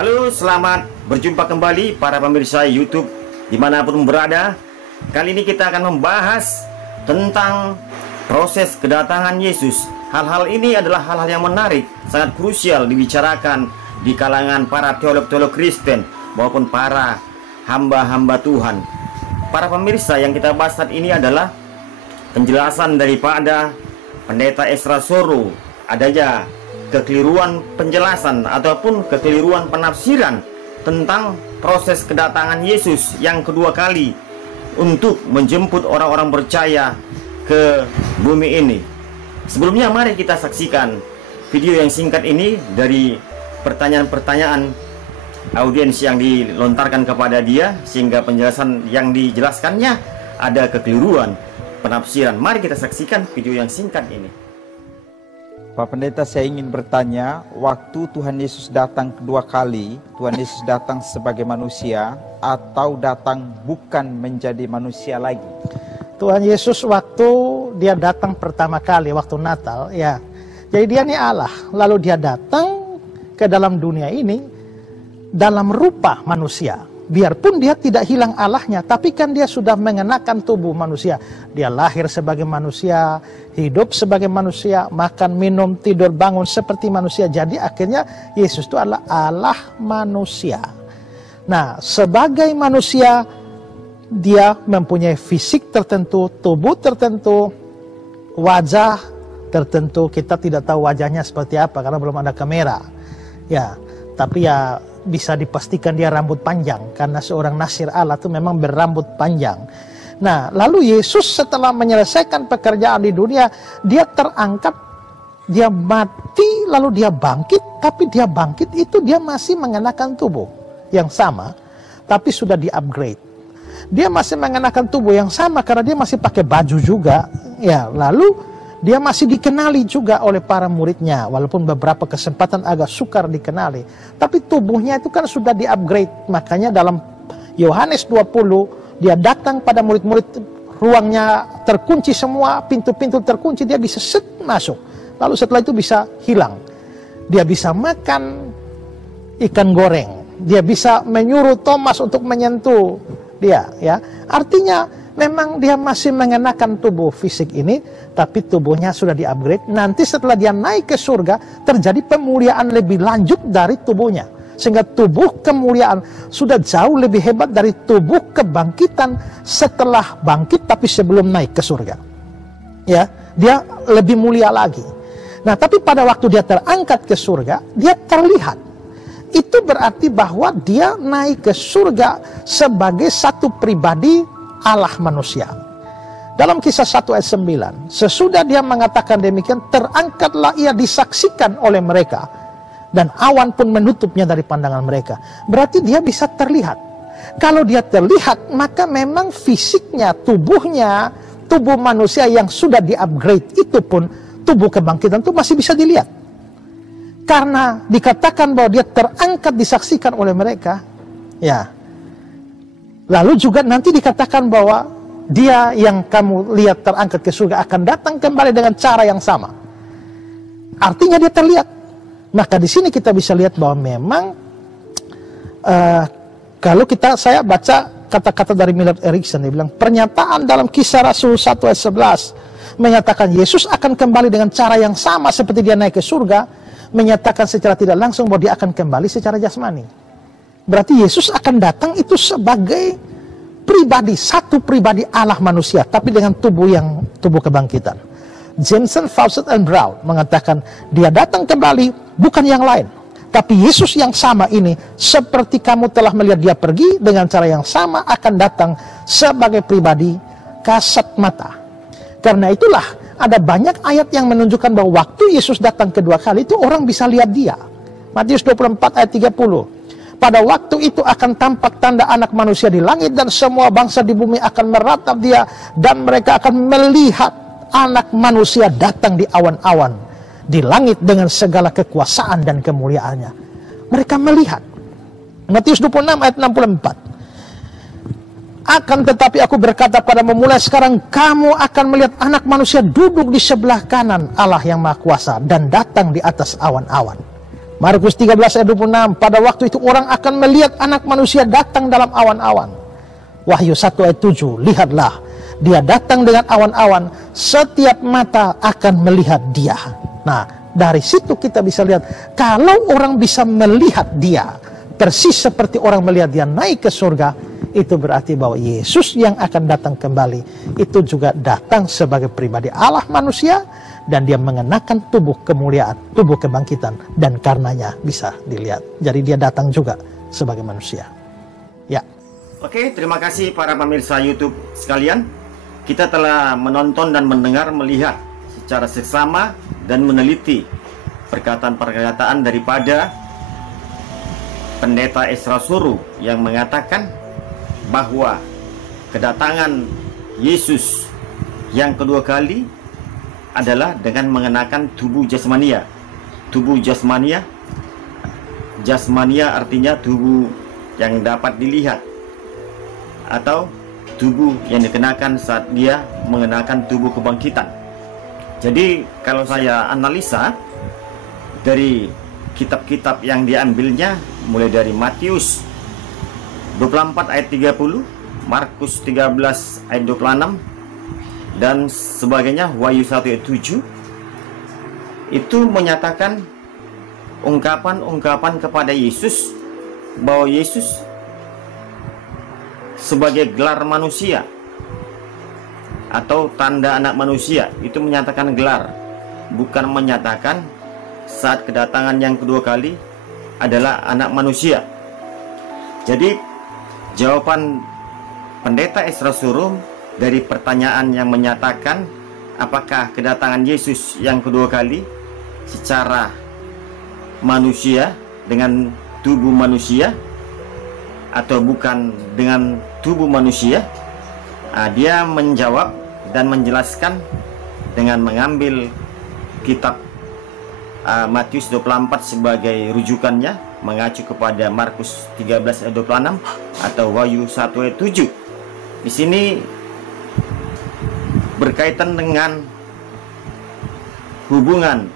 Halo, selamat berjumpa kembali para pemirsa YouTube dimanapun berada. Kali ini kita akan membahas tentang proses kedatangan Yesus. Hal-hal ini adalah hal-hal yang menarik, sangat krusial dibicarakan di kalangan para teolog-teolog Kristen maupun para hamba-hamba Tuhan. Para pemirsa, yang kita bahas saat ini adalah penjelasan daripada Pendeta Ezra Soro. Adanya kekeliruan penjelasan ataupun kekeliruan penafsiran tentang proses kedatangan Yesus yang kedua kali untuk menjemput orang-orang percaya ke bumi ini. Sebelumnya mari kita saksikan video yang singkat ini dari pertanyaan-pertanyaan audiens yang dilontarkan kepada dia, sehingga penjelasan yang dijelaskannya ada kekeliruan penafsiran. Mari kita saksikan video yang singkat ini. Pak Pendeta, saya ingin bertanya, waktu Tuhan Yesus datang kedua kali, Tuhan Yesus datang sebagai manusia atau datang bukan menjadi manusia lagi? Tuhan Yesus waktu dia datang pertama kali, waktu Natal, ya. Jadi dia ini Allah, lalu dia datang ke dalam dunia ini dalam rupa manusia. Biarpun dia tidak hilang Allahnya, tapi kan dia sudah mengenakan tubuh manusia. Dia lahir sebagai manusia, hidup sebagai manusia, makan, minum, tidur, bangun seperti manusia. Jadi akhirnya Yesus itu adalah Allah manusia. Nah, sebagai manusia, dia mempunyai fisik tertentu, tubuh tertentu, wajah tertentu. Kita tidak tahu wajahnya seperti apa karena belum ada kamera. Ya, tapi ya bisa dipastikan dia rambut panjang, karena seorang nasir Allah itu memang berambut panjang. Nah, lalu Yesus setelah menyelesaikan pekerjaan di dunia, dia terangkat, dia mati, lalu dia bangkit. Tapi dia bangkit itu dia masih mengenakan tubuh yang sama, tapi sudah di-upgrade. Dia masih mengenakan tubuh yang sama karena dia masih pakai baju juga. Ya, lalu dia masih dikenali juga oleh para muridnya, walaupun beberapa kesempatan agak sukar dikenali. Tapi tubuhnya itu kan sudah di-upgrade. Makanya dalam Yohanes 20, dia datang pada murid-murid, ruangnya terkunci semua, pintu-pintu terkunci, dia bisa masuk. Lalu setelah itu bisa hilang. Dia bisa makan ikan goreng. Dia bisa menyuruh Thomas untuk menyentuh dia. Ya, artinya memang dia masih mengenakan tubuh fisik ini, tapi tubuhnya sudah di-upgrade. Nanti setelah dia naik ke surga, terjadi pemuliaan lebih lanjut dari tubuhnya. Sehingga tubuh kemuliaan sudah jauh lebih hebat dari tubuh kebangkitan setelah bangkit, tapi sebelum naik ke surga. Ya, dia lebih mulia lagi. Nah, tapi pada waktu dia terangkat ke surga, dia terlihat. Itu berarti bahwa dia naik ke surga sebagai satu pribadi Allah manusia. Dalam Kisah 1 ayat 9, sesudah dia mengatakan demikian, terangkatlah ia disaksikan oleh mereka, dan awan pun menutupnya dari pandangan mereka. Berarti dia bisa terlihat. Kalau dia terlihat, maka memang fisiknya, tubuhnya, tubuh manusia yang sudah di-upgrade itu pun, tubuh kebangkitan itu masih bisa dilihat. Karena dikatakan bahwa dia terangkat disaksikan oleh mereka, ya. Lalu juga nanti dikatakan bahwa dia yang kamu lihat terangkat ke surga akan datang kembali dengan cara yang sama. Artinya dia terlihat. Maka di sini kita bisa lihat bahwa memang kalau saya baca kata-kata dari Millard Erickson, dia bilang pernyataan dalam Kisah Rasul 1 ayat 11 menyatakan Yesus akan kembali dengan cara yang sama seperti dia naik ke surga, menyatakan secara tidak langsung bahwa dia akan kembali secara jasmani. Berarti Yesus akan datang itu sebagai pribadi, satu pribadi Allah manusia, tapi dengan tubuh kebangkitan. Jensen, Fawcett, and Brown mengatakan dia datang kembali bukan yang lain, tapi Yesus yang sama ini, seperti kamu telah melihat dia pergi, dengan cara yang sama akan datang sebagai pribadi kasat mata. Karena itulah ada banyak ayat yang menunjukkan bahwa waktu Yesus datang kedua kali itu orang bisa lihat dia. Matius 24 ayat 30. Pada waktu itu akan tampak tanda anak manusia di langit, dan semua bangsa di bumi akan meratap dia, dan mereka akan melihat anak manusia datang di awan-awan di langit dengan segala kekuasaan dan kemuliaannya. Mereka melihat. Matius 26 ayat 64. Akan tetapi aku berkata padamu, mulai sekarang kamu akan melihat anak manusia duduk di sebelah kanan Allah yang Maha Kuasa dan datang di atas awan-awan. Markus 13 ayat 26, pada waktu itu orang akan melihat anak manusia datang dalam awan-awan. Wahyu 1 ayat 7, lihatlah, dia datang dengan awan-awan, setiap mata akan melihat dia. Nah, dari situ kita bisa lihat, kalau orang bisa melihat dia, persis seperti orang melihat dia naik ke surga, itu berarti bahwa Yesus yang akan datang kembali, itu juga datang sebagai pribadi Allah manusia, dan dia mengenakan tubuh kemuliaan, tubuh kebangkitan, dan karenanya bisa dilihat. Jadi dia datang juga sebagai manusia. Ya. Oke, terima kasih para pemirsa YouTube sekalian. Kita telah menonton dan mendengar, melihat secara seksama dan meneliti perkataan-perkataan daripada Pendeta Ezra Suru yang mengatakan bahwa kedatangan Yesus yang kedua kali adalah dengan mengenakan tubuh jasmania. Tubuh jasmania, jasmania artinya tubuh yang dapat dilihat, atau tubuh yang dikenakan saat dia mengenakan tubuh kebangkitan. Jadi kalau saya analisa dari kitab-kitab yang diambilnya, mulai dari Matius 24 ayat 30, Markus 13 ayat 26 dan sebagainya, Wahyu 1 ayat 7, itu menyatakan ungkapan-ungkapan kepada Yesus bahwa Yesus sebagai gelar manusia atau tanda anak manusia. Itu menyatakan gelar, bukan menyatakan saat kedatangan yang kedua kali adalah anak manusia. Jadi jawaban Pendeta Ezra Suru dari pertanyaan yang menyatakan apakah kedatangan Yesus yang kedua kali secara manusia dengan tubuh manusia atau bukan dengan tubuh manusia, dia menjawab dan menjelaskan dengan mengambil kitab Matius 24 sebagai rujukannya, mengacu kepada Markus 13 ayat 26 atau Wahyu 1 ayat 7. Di sini berkaitan dengan hubungan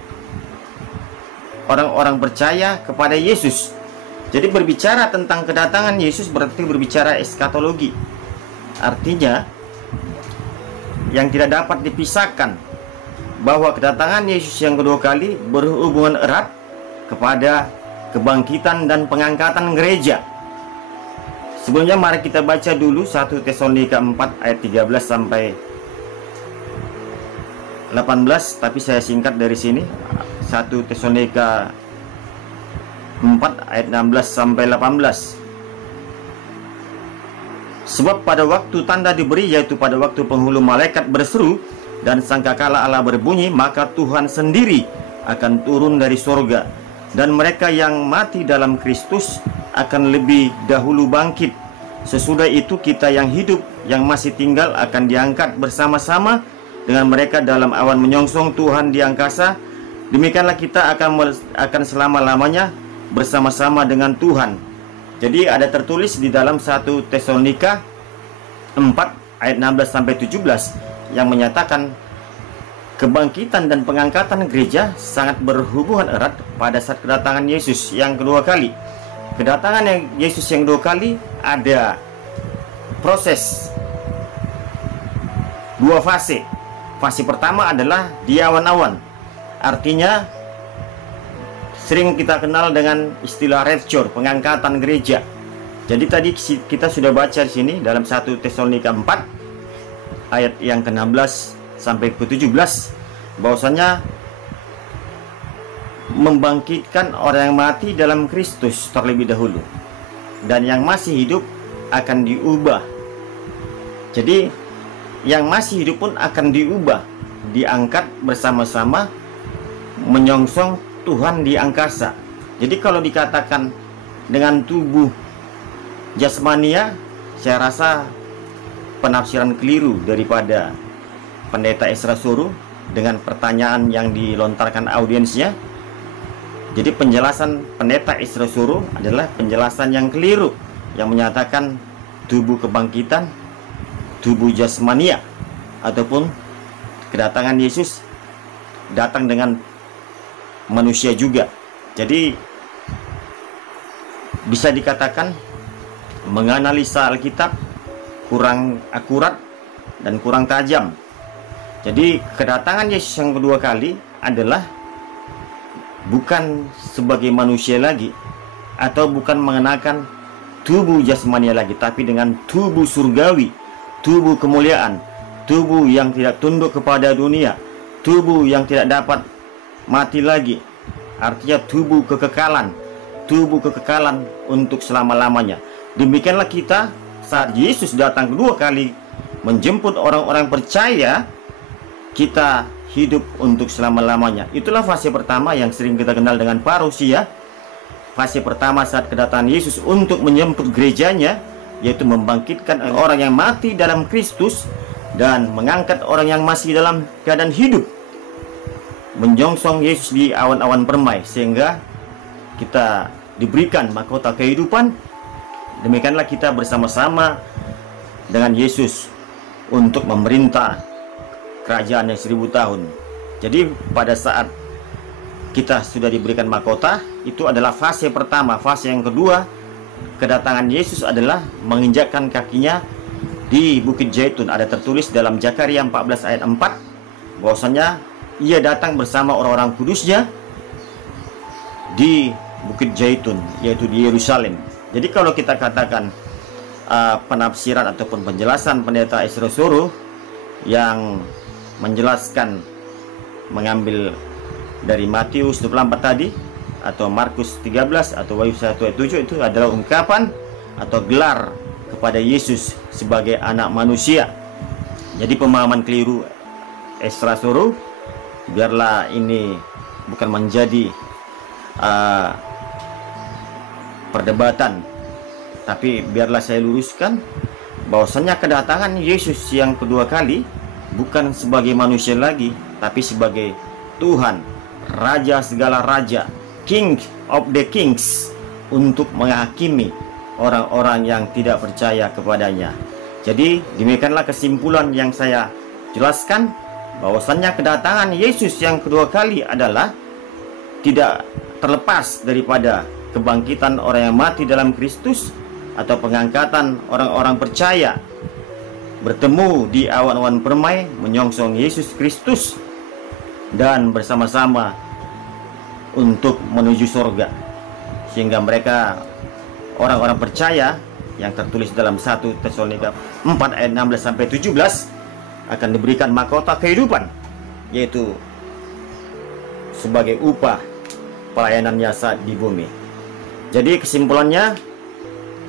orang-orang percaya kepada Yesus. Jadi berbicara tentang kedatangan Yesus berarti berbicara eskatologi. Artinya yang tidak dapat dipisahkan, bahwa kedatangan Yesus yang kedua kali berhubungan erat kepada kebangkitan dan pengangkatan gereja. Sebelumnya mari kita baca dulu 1 Tesalonika 4 ayat 13 sampai 18, tapi saya singkat dari sini. 1 Tesalonika 4 ayat 16 sampai 18. Sebab pada waktu tanda diberi, yaitu pada waktu penghulu malaikat berseru dan sangkakala Allah berbunyi, maka Tuhan sendiri akan turun dari sorga, dan mereka yang mati dalam Kristus akan lebih dahulu bangkit. Sesudah itu kita yang hidup, yang masih tinggal, akan diangkat bersama-sama dengan mereka dalam awan menyongsong Tuhan di angkasa. Demikianlah kita akan selama-lamanya bersama-sama dengan Tuhan. Jadi ada tertulis di dalam 1 Tesalonika 4 ayat 16 sampai 17 yang menyatakan kebangkitan dan pengangkatan gereja sangat berhubungan erat pada saat kedatangan Yesus yang kedua kali. Kedatangan Yesus yang kedua kali ada proses dua fase. Fase pertama adalah di awan-awan. Artinya sering kita kenal dengan istilah rapture, pengangkatan gereja. Jadi tadi kita sudah baca di sini dalam 1 Tesalonika 4 ayat yang ke-16 sampai ke-17 bahwasanya membangkitkan orang yang mati dalam Kristus terlebih dahulu, dan yang masih hidup akan diubah. Jadi yang masih hidup pun akan diubah, diangkat bersama-sama menyongsong Tuhan di angkasa. Jadi kalau dikatakan dengan tubuh jasmania, saya rasa penafsiran keliru daripada Pendeta Ezra Suru dengan pertanyaan yang dilontarkan audiensnya. Jadi penjelasan Pendeta Ezra Suru adalah penjelasan yang keliru, yang menyatakan tubuh kebangkitan, tubuh jasmania, ataupun kedatangan Yesus datang dengan manusia juga. Jadi bisa dikatakan menganalisa Alkitab kurang akurat dan kurang tajam. Jadi kedatangan Yesus yang kedua kali adalah bukan sebagai manusia lagi, atau bukan mengenakan tubuh jasmani lagi, tapi dengan tubuh surgawi, tubuh kemuliaan, tubuh yang tidak tunduk kepada dunia, tubuh yang tidak dapat mati lagi. Artinya tubuh kekekalan untuk selama-lamanya. Demikianlah kita saat Yesus datang kedua kali menjemput orang-orang percaya, kita hidup untuk selama-lamanya. Itulah fase pertama yang sering kita kenal dengan parousia. Fase pertama saat kedatangan Yesus untuk menjemput gerejanya, yaitu membangkitkan orang yang mati dalam Kristus dan mengangkat orang yang masih dalam keadaan hidup, menyongsong Yesus di awan-awan permai, sehingga kita diberikan mahkota kehidupan. Demikianlah kita bersama-sama dengan Yesus untuk memerintah kerajaan yang 1000 tahun. Jadi pada saat kita sudah diberikan mahkota, itu adalah fase pertama. Fase yang kedua, kedatangan Yesus adalah menginjakkan kakinya di Bukit Zaitun. Ada tertulis dalam Zakaria 14 ayat 4 bahwasanya ia datang bersama orang-orang kudusnya di Bukit Zaitun, yaitu di Yerusalem. Jadi kalau kita katakan penafsiran ataupun penjelasan pendeta Ezra Soru yang menjelaskan mengambil dari Matius 24 tadi, atau Markus 13, atau Wahyu 1 ayat 7, itu adalah ungkapan atau gelar kepada Yesus sebagai anak manusia. Jadi pemahaman keliru Ezra Soru, biarlah ini bukan menjadi perdebatan, tapi biarlah saya luruskan bahwasanya kedatangan Yesus yang kedua kali bukan sebagai manusia lagi, tapi sebagai Tuhan, Raja segala raja, King of the Kings, untuk menghakimi orang-orang yang tidak percaya kepadanya. Jadi demikianlah kesimpulan yang saya jelaskan, bahwasannya kedatangan Yesus yang kedua kali adalah tidak terlepas daripada kebangkitan orang yang mati dalam Kristus, atau pengangkatan orang-orang percaya bertemu di awan-awan permai menyongsong Yesus Kristus dan bersama-sama untuk menuju surga, sehingga mereka orang-orang percaya yang tertulis dalam 1 Tesalonika 4 ayat 16 sampai 17 akan diberikan mahkota kehidupan, yaitu sebagai upah pelayanannya saat di bumi. Jadi kesimpulannya,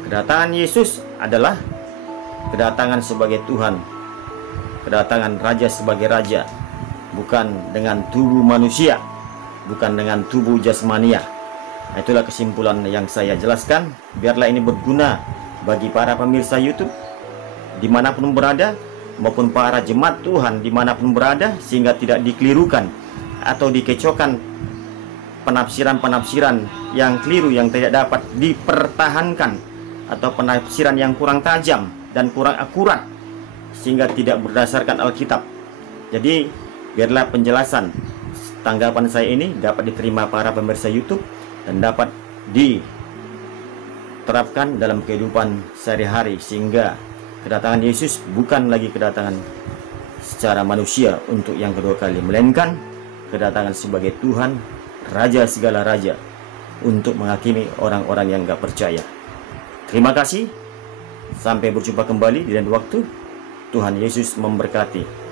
kedatangan Yesus adalah kedatangan sebagai Tuhan, kedatangan Raja sebagai Raja, bukan dengan tubuh manusia, bukan dengan tubuh jasmania. Itulah kesimpulan yang saya jelaskan. Biarlah ini berguna bagi para pemirsa YouTube dimanapun berada, maupun para jemaat Tuhan dimanapun berada, sehingga tidak dikelirukan atau dikecohkan penafsiran-penafsiran yang keliru yang tidak dapat dipertahankan, atau penafsiran yang kurang tajam dan kurang akurat sehingga tidak berdasarkan Alkitab. Jadi biarlah penjelasan tanggapan saya ini dapat diterima para pemirsa YouTube dan dapat diterapkan dalam kehidupan sehari-hari, sehingga kedatangan Yesus bukan lagi kedatangan secara manusia untuk yang kedua kali, melainkan kedatangan sebagai Tuhan, Raja segala raja, untuk menghakimi orang-orang yang gak percaya. Terima kasih. Sampai berjumpa kembali di lain waktu. Tuhan Yesus memberkati.